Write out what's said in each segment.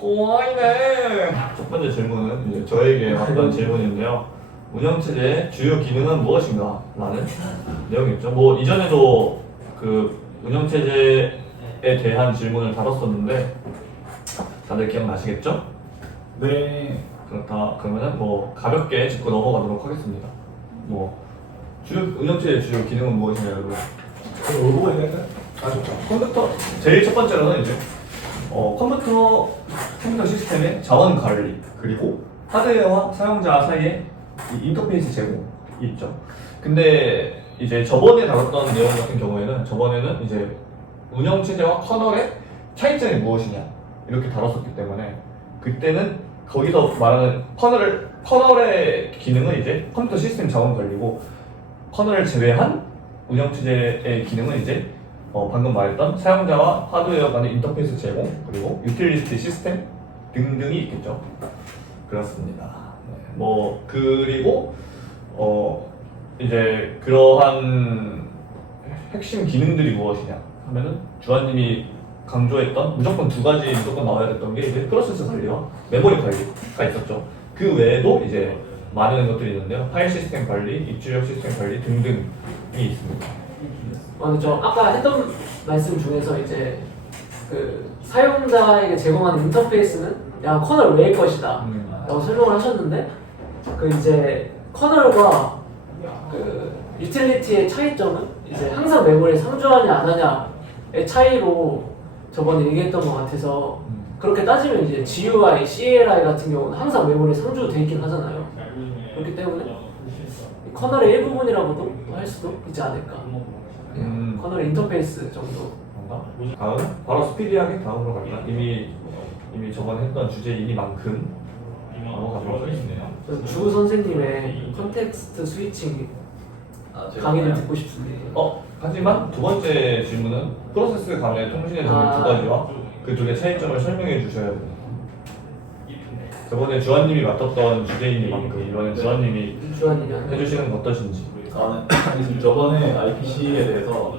호이네. 첫 번째 질문은 이제 저에게 왔던 질문인데요. 운영체제의 주요 기능은 무엇인가? 라는 내용이었죠. 뭐 이전에도 그 운영체제에 대한 질문을 다뤘었는데 다들 기억나시겠죠? 네. 그러면은 뭐 가볍게 짚고 넘어가도록 하겠습니다. 뭐 주요 운영체제의 주요 기능은 무엇인가요, 여러분? 그럼 뭐고 얘기할까요? 아 좋죠. 컴퓨터 제일 첫 번째로는 이제 컴퓨터 시스템의 자원 관리 그리고 하드웨어와 사용자 사이에 이 인터페이스 제공이 있죠. 근데 이제 저번에 다뤘던 내용 같은 경우에는 저번에는 이제 운영 체제와 커널의 차이점이 무엇이냐 이렇게 다뤘었기 때문에 그때는 거기서 말하는 커널의 기능은 이제 컴퓨터 시스템 자원 관리고 커널을 제외한 운영 체제의 기능은 이제 방금 말했던 사용자와 하드웨어 간의 인터페이스 제공 그리고 유틸리티 시스템 등등이 있겠죠. 그렇습니다. 네, 뭐 그리고 이제 그러한 핵심 기능들이 무엇이냐 하면은 주한님이 강조했던 무조건 두 가지 무조건 나와야 됐던 게 이제 프로세스 관리와 메모리 관리가 있었죠. 그 외에도 이제 많은 것들이 있는데요. 파일 시스템 관리, 입출력 시스템 관리 등등이 있습니다. 저 아까 했던 말씀 중에서 이제 그 사용자에게 제공하는 인터페이스는 야 커널 외의 것이다 라고 설명을 하셨는데 그 이제 커널과 그 유틸리티의 차이점은 이제 항상 메모리에 상주하냐 안 하냐의 차이로 저번에 얘기했던 것 같아서 그렇게 따지면 이제 GUI, CLI 같은 경우는 항상 메모리에 상주돼 있긴 하잖아요. 그렇기 때문에 커널의 일부분이라고도 할 수도 있지 않을까. 커널의 인터페이스 정도. 다음 바로 스피디하게 다음으로 갈까? 이미 저번에 했던 주제이니만큼 넘어가도록 하겠습니다. 주 선생님의 컨텍스트 스위칭 강의를 듣고 싶습니다. 하지만 두 번째 질문은 프로세스 간의 통신의 두 가지와 그 둘의 차이점을 설명해 주셔야 됩니다. 저번에 주한님이 맡았던 주제이니만큼 이번엔 주한님이 해주시는 건 어떠신지. 저번에 IPC에 대해서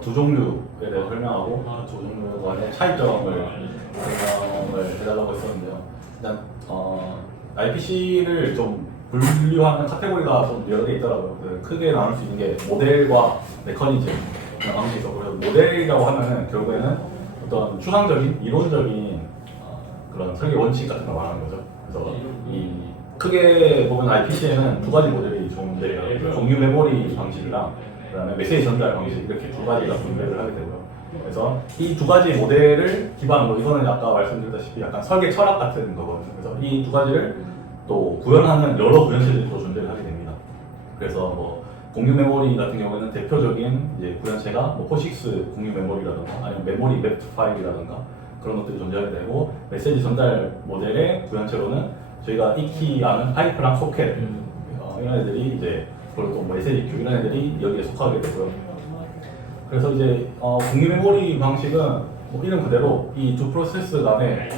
두 종류에 대해서 설명하고 두 종류 간의 차이점을 해달라고 했었는데요. 일단 IPC를 좀 분류하는 카테고리가 좀 여러 개 있더라고요. 크게 나눌 수 있는 게 모델과 메커니즘 방식이 있었고, 그래서 모델이라고 하면은 결국에는 어떤 추상적인 이론적인 그런 설계 원칙 같은 걸 말하는 거죠. 그래서 이 크게 보면 IPC에는 두 가지 모델이 존재해요. 공유 메모리 방식이랑 그다음에 메시지 전달 방식 이렇게 두 가지가 분배를 하게 되고요. 그래서 이 두 가지 모델을 기반으로 이거는 아까 말씀드렸다시피 약간 설계 철학 같은 거거든요. 그래서 이 두 가지를 또 구현하는 여러 구현체들이 또 존재를 하게 됩니다. 그래서 뭐 공유 메모리 같은 경우에는 대표적인 이제 구현체가 뭐 포식스 공유 메모리라든가 아니면 메모리 맵 파일이라든가 그런 것들이 존재하게 되고, 메시지 전달 모델의 구현체로는 저희가 익히 아는 파이프랑 소켓 이런 애들이 이제 그리고 또 뭐 메시지 큐 이런 애들이 여기에 속하게 되고요. 그래서 이제 공유 메모리 방식은 뭐 이름 그대로 이 두 프로세스 간의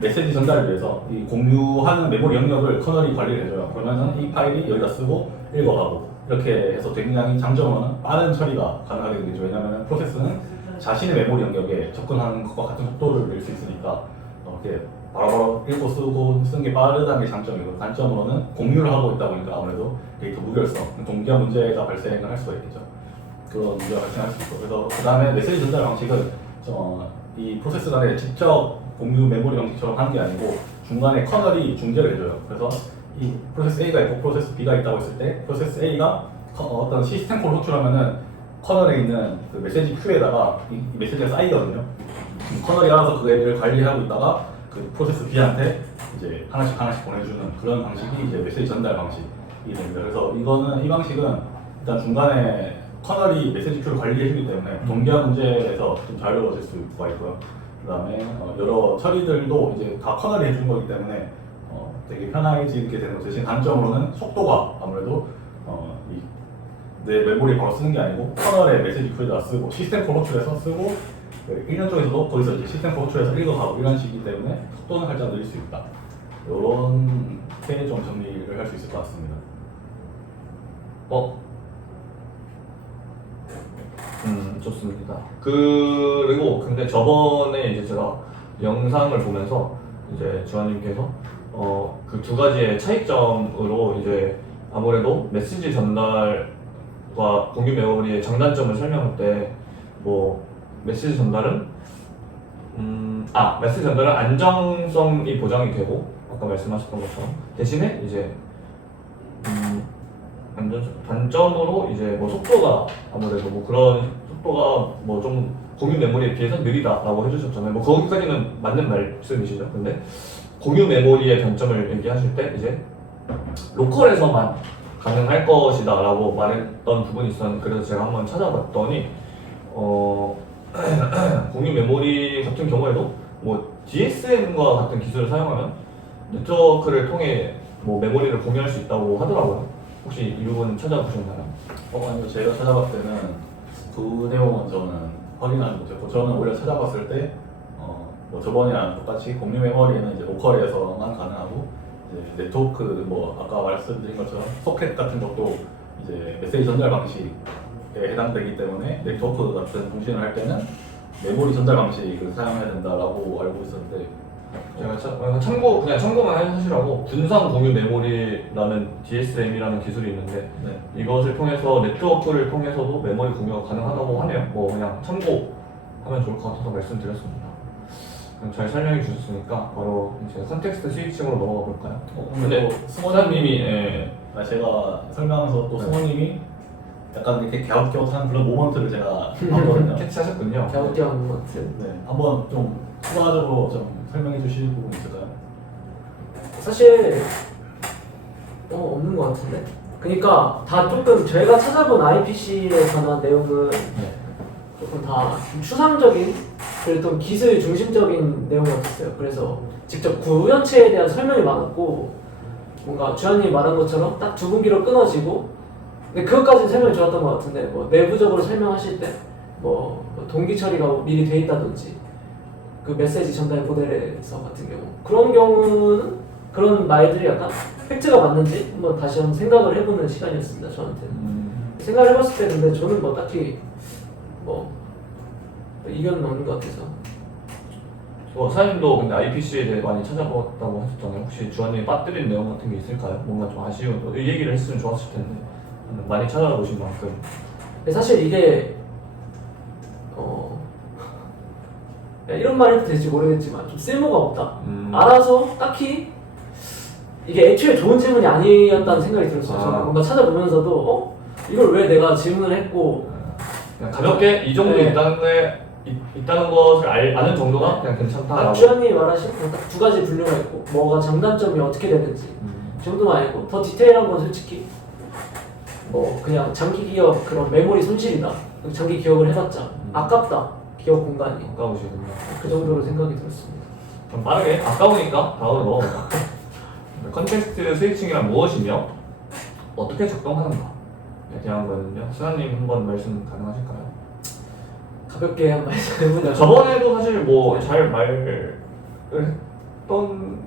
메시지 전달을 위해서 이 공유하는 메모리 영역을 커널이 관리를 해줘요. 그러면은 이 파일이 여기다 쓰고 읽어가고 이렇게 해서 굉장히 장점으로는 빠른 처리가 가능하게 되죠. 왜냐하면 프로세스는 자신의 메모리 영역에 접근하는 것과 같은 속도를 낼 수 있으니까 이렇게 바로바로 읽고 쓰고 쓰는 게 빠르다는 게 장점이고, 단점으로는 공유를 하고 있다 보니까 아무래도 데이터 무결성, 동기화 문제가 발생을 할 수가 있겠죠. 그런 문제가 발생할 수 있고, 그래서 그 다음에 메시지 전달 방식은 이 프로세스 간에 직접 공유 메모리 방식처럼 하는 게 아니고 중간에 커널이 중재를 해줘요. 그래서 이 프로세스 A가 있고 프로세스 B가 있다고 했을 때 프로세스 A가 어떤 시스템 콜을 호출하면은 커널에 있는 그 메시지 큐에다가 이 메시지가 쌓이거든요. 커널이 알아서 그애를 관리하고 있다가 그 프로세스 B한테 이제 하나씩 보내주는 그런 방식이 이제 메시지 전달 방식이 됩니다. 그래서 이 방식은 일단 중간에 커널이 메시지 큐를 관리해주기 때문에 동기화 문제에서 좀 자유로워질 수가 있고요. 그 다음에 여러 처리들도 이제 다 커널이 해주는 거기 때문에 되게 편해지게 되는 것. 대신 단점으로는 속도가 아무래도 내 메모리에 바로 쓰는 게 아니고 커널에 메시지 큐에다 쓰고 시스템 콜 호출해서 쓰고 1년 쪽에서도 거기서 이제 시스템 콜 호출해서 읽어가고 이런 식이기 때문에 속도는 살짝 느릴 수 있다. 이렇게 좀 정리를 할 수 있을 것 같습니다. 좋습니다. 그리고 근데 저번에 이제 제가 영상을 보면서 이제 주환님께서 그 두 가지의 차이점으로 이제 아무래도 메시지 전달과 공유 메모리의 장단점을 설명할 때 뭐 메시지 전달은 메시지 전달은 안정성이 보장이 되고 아까 말씀하셨던 것처럼 대신에 이제 단점으로 이제 뭐 속도가 아무래도 뭐 그런 속도가 뭐 좀 공유 메모리에 비해서 느리다라고 해주셨잖아요. 뭐 거기까지는 맞는 말씀이시죠. 근데 공유 메모리의 단점을 얘기하실 때 이제 로컬에서만 가능할 것이다라고 말했던 부분이 있었는데 그래서 제가 한번 찾아봤더니 공유 메모리 같은 경우에도 뭐 DSM과 같은 기술을 사용하면 네트워크를 통해 뭐 메모리를 공유할 수 있다고 하더라고요. 혹시 이 부분 찾아보셨나요? 아니요. 제가 찾아봤을 때는 그 내용은 저는 확인하지 못했고 저는 오히려 찾아봤을 때 뭐 저번이랑 똑같이 공유 메모리는 이제 로컬에서만 가능하고 이제 네트워크 뭐 아까 말씀드린 것처럼 소켓 같은 것도 이제 메시지 전달 방식에 해당되기 때문에 네트워크 같은 통신을 할 때는 메모리 전달 방식을 사용해야 된다라고 알고 있었는데 제가 참고만 하시라고 분산 공유 메모리라는 DSM이라는 기술이 있는데 네. 이것을 통해서 네트워크를 통해서도 메모리 공유가 가능하다고 하네요. 뭐 그냥 참고하면 좋을 것 같아서 말씀드렸습니다. 그럼 잘 설명해 주셨으니까 바로 이제 컨텍스트 스위칭으로 넘어가 볼까요? 근데 승호자님이 제가 설명하면서 또 네. 승호님이 약간 이렇게 갸웃갸웃한 그런 모먼트를 제가 봤거든요. 캐치하셨군요. 갸웃갸웃한 모먼트. 네, 한번 좀 추가적으로 좀 설명해 주실 부분 있을까요? 사실 없는 것 같은데. 그러니까 다 조금 저희가 찾아본 IPC에 관한 내용은 네. 조금 다 추상적인 그리고 좀 기술 중심적인 내용이었어요. 그래서 직접 구현체에 대한 설명이 많았고 뭔가 주한님 말한 것처럼 딱 두 분기로 끊어지고 근데 그것까지는 설명이 좋았던 것 같은데 뭐 내부적으로 설명하실 때 뭐 동기 처리가 미리 돼 있다든지 그 메시지 전달 모델에서 같은 경우 그런 경우는 그런 말들이 약간 팩트가 맞는지 한번 다시 한번 생각을 해보는 시간이었습니다. 저한테는 생각을 해봤을 때 근데 저는 뭐 딱히 뭐 이견은 없는 것 같아서 사장님도 근데 IPC에 대해 많이 찾아봤다고 하셨잖아요. 혹시 주한님이 빠뜨린 내용 같은 게 있을까요? 뭔가 좀 아쉬운 이 얘기를 했으면 좋았을 텐데 많이 찾아보신 만큼 근데 사실 이게 이런 말 해도 될지 모르겠지만 좀 쓸모가 없다. 알아서 딱히 이게 애초에 좋은 질문이 아니었다는 생각이 들었어요. 저는 뭔가 찾아보면서도 이걸 왜 내가 질문을 했고 그냥 가볍게 이 정도 네. 있다는 것을 아는 정도가 그냥 괜찮다라고. 주현님이 말하신 딱 두 가지 분류가 있고 뭐가 장단점이 어떻게 되는지 이 정도만 알고 더 디테일한 건 솔직히 뭐 그냥 장기 기억 그런 메모리 손실이다. 장기 기억을 해봤자 아깝다. 기억 공간이 아까우시군요. 그 정도로 생각이 들었습니다. 그럼 빠르게 아까우니까 다음으로 넘어가자. 컨텍스트 스위칭이란 무엇이며 어떻게 작동하는가에 대한 거는요. 수아님 한번 말씀 가능하실까요? 가볍게 한 말씀 해보자. 저번에도 사실 뭐 잘 말을 했던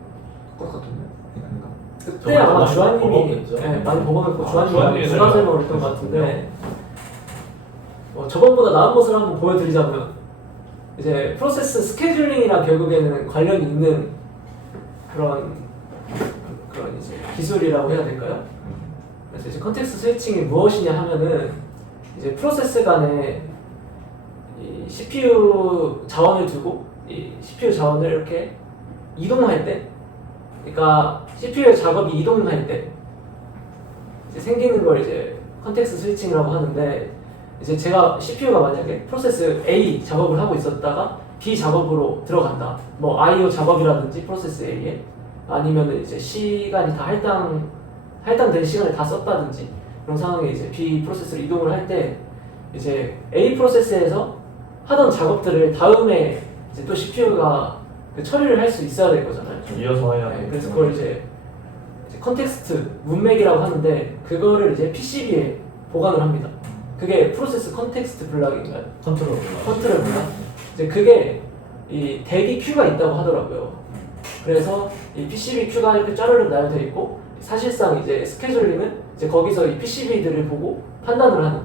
것 같은데 아닌가? 그때 아마 주한님이 버벅했죠. 많이 버벅했고 주한님이 주한님이 추가 설명을 했던 것 같은데 저번보다 나은 모습을 한번 보여드리자면 이제 프로세스 스케줄링이랑 결국에는 관련이 있는 그런 이제 기술이라고 해야 될까요? 그래서 이제 컨텍스트 스위칭이 무엇이냐 하면은 이제 프로세스 간에 이 CPU 자원을 두고 이 CPU 자원을 이렇게 이동할 때, 그러니까 CPU 작업이 이동할 때 이제 생기는 걸 이제 컨텍스트 스위칭이라고 하는데 이제 제가 CPU가 만약에 프로세스 A 작업을 하고 있었다가 B 작업으로 들어간다. 뭐 I/O 작업이라든지 프로세스 A에 아니면은 이제 시간이 다 할당된 시간을 다 썼다든지 그런 상황에 이제 B 프로세스로 이동을 할 때 이제 A 프로세스에서 하던 작업들을 다음에 이제 또 CPU가 그 처리를 할 수 있어야 될 거잖아요. 이어서 해야 돼. 그래서 그걸 이제 컨텍스트 문맥이라고 하는데 그거를 이제 PCB에 보관을 합니다. 그게 프로세스 컨텍스트 블락인가요? 컨트롤 블락. 이제 그게 이 대기 큐가 있다고 하더라고요. 그래서 이 PCB 큐가 이렇게 짜르륵 나열되어 있고 사실상 이제 스케줄링은 이제 거기서 이 PCB들을 보고 판단을 하는.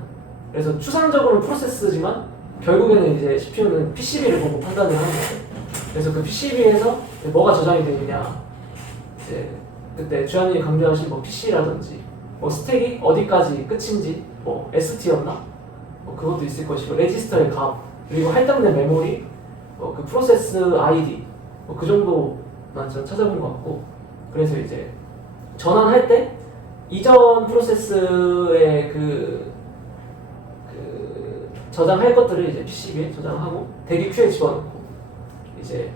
그래서 추상적으로는 프로세스지만 결국에는 이제 CPU는 PCB를 보고 판단을 하는 거예요. 그래서 그 PCB에서 뭐가 저장이 되느냐, 이제 그때 주한님이 강조하신 뭐 PC라든지 뭐 스택이 어디까지 끝인지, 뭐 ST였나? 뭐 그것도 있을 것이고, 레지스터의 값, 그리고 할당된 메모리, 그 프로세스 ID, 뭐 그 정도만 전 찾아본 것 같고, 그래서 이제 전환할 때 이전 프로세스의 그 저장할 것들을 이제 PCB에 저장하고 대기 큐에 집어넣고, 이제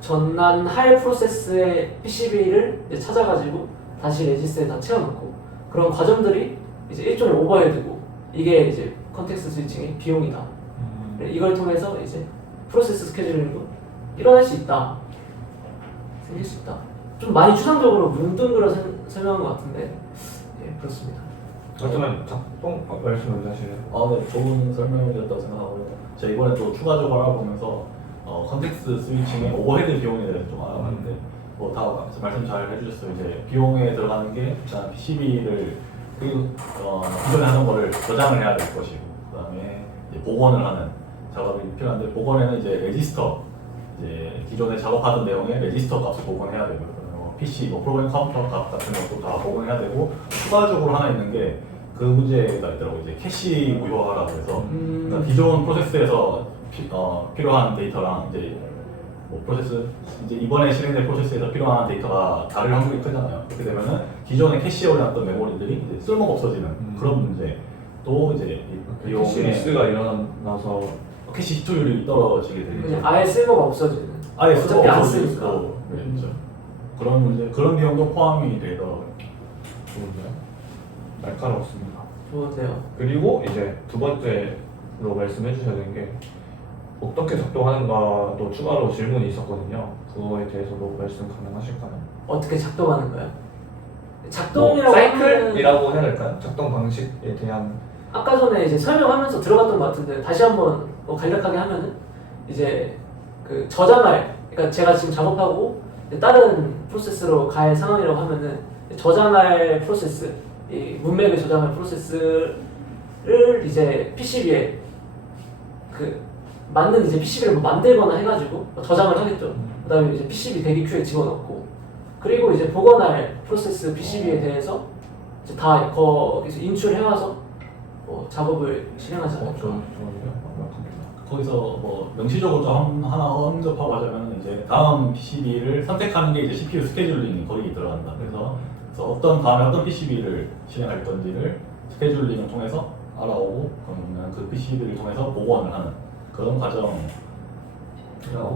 전환할 프로세스의 PCB를 이제 찾아가지고 다시 레지스터에 다 채워넣고, 그런 과정들이 이제 일종의 오버헤드고, 이게 이제 컨텍스트 스위칭의 비용이다. 이걸 통해서 이제 프로세스 스케줄링도 일어날 수 있다, 생길 수 있다. 좀 많이 추상적으로 뭉뚱그려 설명한 것 같은데, 예, 그렇습니다. 그렇다면 작동 말씀 먼저 하시네요. 네, 좋은 설명이었다고 생각하고요. 제가 이번에 또 추가적으로 알아보면서 컨텍스트 스위칭의 오버헤드 비용에 대해서 좀 알아봤는데, 뭐 다 말씀 잘 해주셨어요. 이제 비용에 들어가는 게 일단 PCB를 기존에 하는 거를 저장을 해야 될 것이고, 그다음에 이제 복원을 하는 작업이 필요한데, 복원에는 이제 레지스터, 이제 기존에 작업하던 내용의 레지스터 값을 복원해야 되고요. PC, 프로그램 카운터 값 같은 것도 다 복원해야 되고, 추가적으로 하나 있는 게 그 문제가 있더라고요. 이제 캐시 무효화라고 해서, 그러니까 기존 프로세스에서 필요한 데이터랑 이제 프로세스, 이제 이번에 실행된 프로세스에서 필요한 데이터가 다를 확률이 크잖아요. 그렇게 되면은 기존에 캐시에 올려놨던 메모리들이 이제 쓸모가 없어지는 그런 문제. 또 이제 캐시 미스가 일어나서 캐시 히트율이 떨어지게 되죠. 그냥 아예 쓸모가 없어지는. 아예 어차피 쓸모가 안 없어질 쓰니까. 수도 있죠. 그런 문제, 그런 비용도 포함이 되더라고요. 좋은데요? 날카로웠습니다. 좋은데요. 그리고 이제 두 번째로 말씀해 주셔야 되는 게 어떻게 작동하는가도 추가로 질문이 있었거든요. 그거에 대해서도 말씀 가능하실까요? 어떻게 작동하는 거야? 뭐 작동이라고 하면은 사이클이라고 해야 될까요? 작동 방식에 대한 아까 전에 이제 설명하면서 들어갔던 것 같은데, 다시 한번 간략하게 하면은, 이제 그 저장할, 그러니까 제가 지금 작업하고 다른 프로세스로 갈 상황이라고 하면은 저장할 프로세스, 이 문맥을 저장할 프로세스를 이제 PCB에 맞는 이제 PCB를 만들거나 해가지고 저장을 하겠죠. 그다음에 이제 PCB 대기 큐에 집어넣고, 그리고 이제 복원할 프로세스 PCB에 대해서 이제 다 거기서 인출해와서 작업을 실행하지 않을까. 좋은데요? 완벽합니다. 거기서 명시적으로 좀 하나 언급하고 하자면, 이제 다음 PCB를 선택하는 게 이제 CPU 스케줄링이 거기 들어간다. 그래서 어떤 다음에 어떤 PCB를 실행할 건지를 스케줄링을 통해서 알아오고, 그러면 그 PCB를 통해서 복원을 하는 그런 과정이라고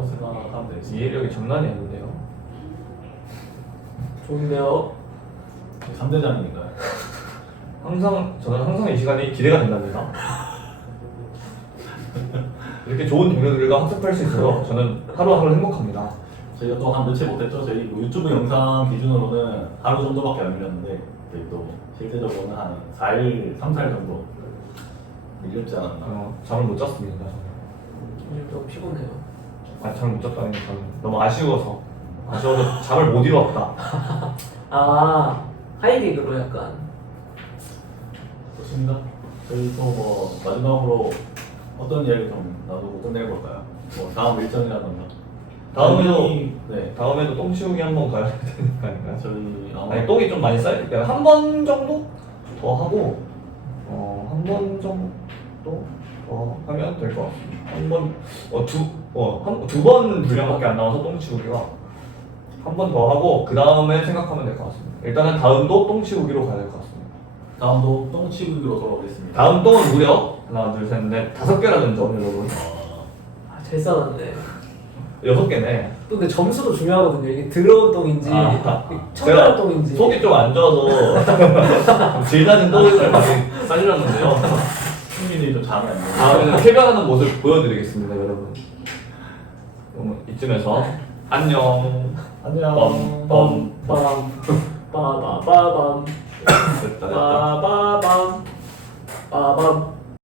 생각하면 되겠습니다. 이해력이 장난이 아닌데요. 좋은데요. 3대장이니까요. 저는 항상 이 시간이 기대가 된답니다. 이렇게 좋은 동료들과 학습할 수 있어서 저는 하루하루 행복합니다. 저희가 또 한 며칠 못했죠. 저희 유튜브 영상 기준으로는 하루 정도밖에 안 밀렸는데, 저희 또 실제적으로는 한 4일, 3, 4일 정도 밀렸지 않았나. 잠을 못 잤습니다. 저는. 요즘 좀 피곤해요. 잠을 못 잤다는 게 저는 너무 아쉬워서 잠을 못 이루었다. 아, 하이빅으로 약간. 좋습니다. 저희 또 마지막으로 어떤 이야기 좀 나누고 끝내볼까요? 다음 일정이라던가. 다음에도 똥 치우기 한번 가야 되는 거 아닌가요? 저희 아니 똥이 좀 많이 쌓이니까 한 번 정도 더 하고 한 번 정도 더 하면 될 것 같습니다. 두 번 분량밖에 안 나와서 똥 치우기가 한 번 더 하고 그 다음에 생각하면 될 것 같습니다. 일단은 다음도 똥 치우기로 가야 될 것 같습니다. 다음도 똥 치우기로 돌아오겠습니다. 다음 똥은 무려 하나 둘 셋 넷 5개라든지 여러분. 잘 써놨네. 6개네. 또 근데 점수도 중요하거든요. 이게 들어온 똥인지, 제가 청결한 똥인지. 속이 좀 안 좋아서 좀 질 낮은 똥을 많이 싸주렸는데요. 승민이 좀 잠이 안 돼요. 다음에는 쾌변하는 모습 보여드리겠습니다, 여러분. 그럼 이쯤에서 안녕. 안녕. 빰빰 빠바바밤 됐다. 빠바밤 빠밤